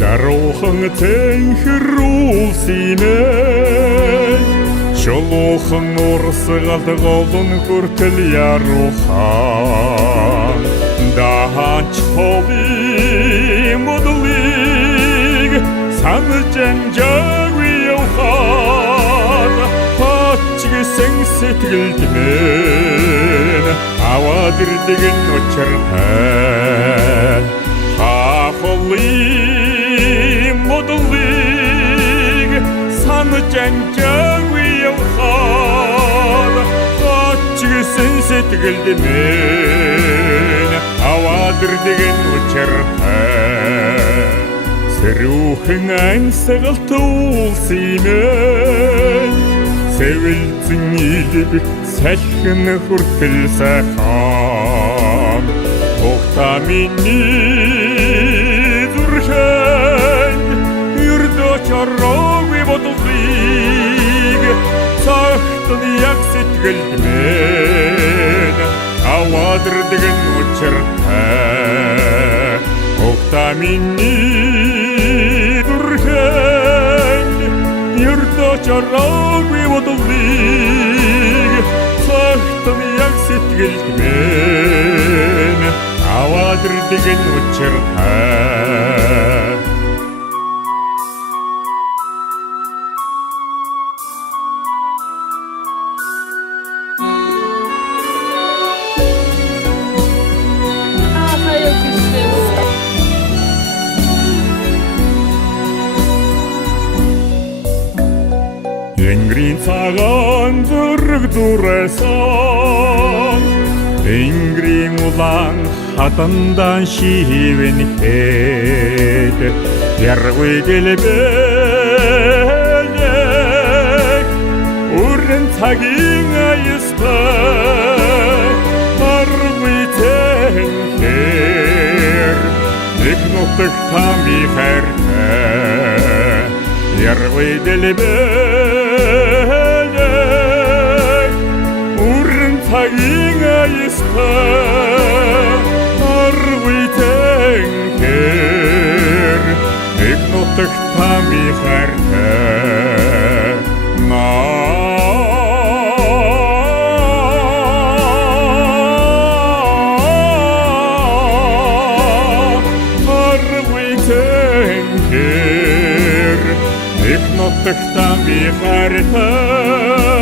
даруухан цэнхрүүлсимэ чулуухан урсгалд голон хүртэл ярухан дахач хови модлыг санаж амжаагүй явхад хатчигсэн сэтгэлд мэн аваад ирдэгэн учиртай хафли модлыг санаж амжаагүй явхад хатчигсэн сэтгэлд мэн аваад ирдэгэн учиртай сэрүүхэн ансгалт уулсимэн сэвэлзэн илб салхин хүртэл сайхан ухта миний зүрхэн юрдоч ороогүй бодлыг цагтан яг сэтгэлд мэн аваад ирдэгэн учиртай ухта миний зүрхэн юрдоч ороогүй бодлыг цагтан яг сэтгэлд мэн аваад ирдэгэн учиртай Энгрийн цагаан зүрэг дүрээсэн Энгрийн улаан хатандан шивэн хэд Яргүй гэлбэлэг Үрэн цагийн аястай Аргүй тэнхэр Нэг нутаг тами хайртай Яргүй гэлбэлэг Үрэн цагийн аястай Аргүй тэнхэр Нэг нутаг тами хайртай Аргүй тэнхэр Нэг нутаг тами хайртай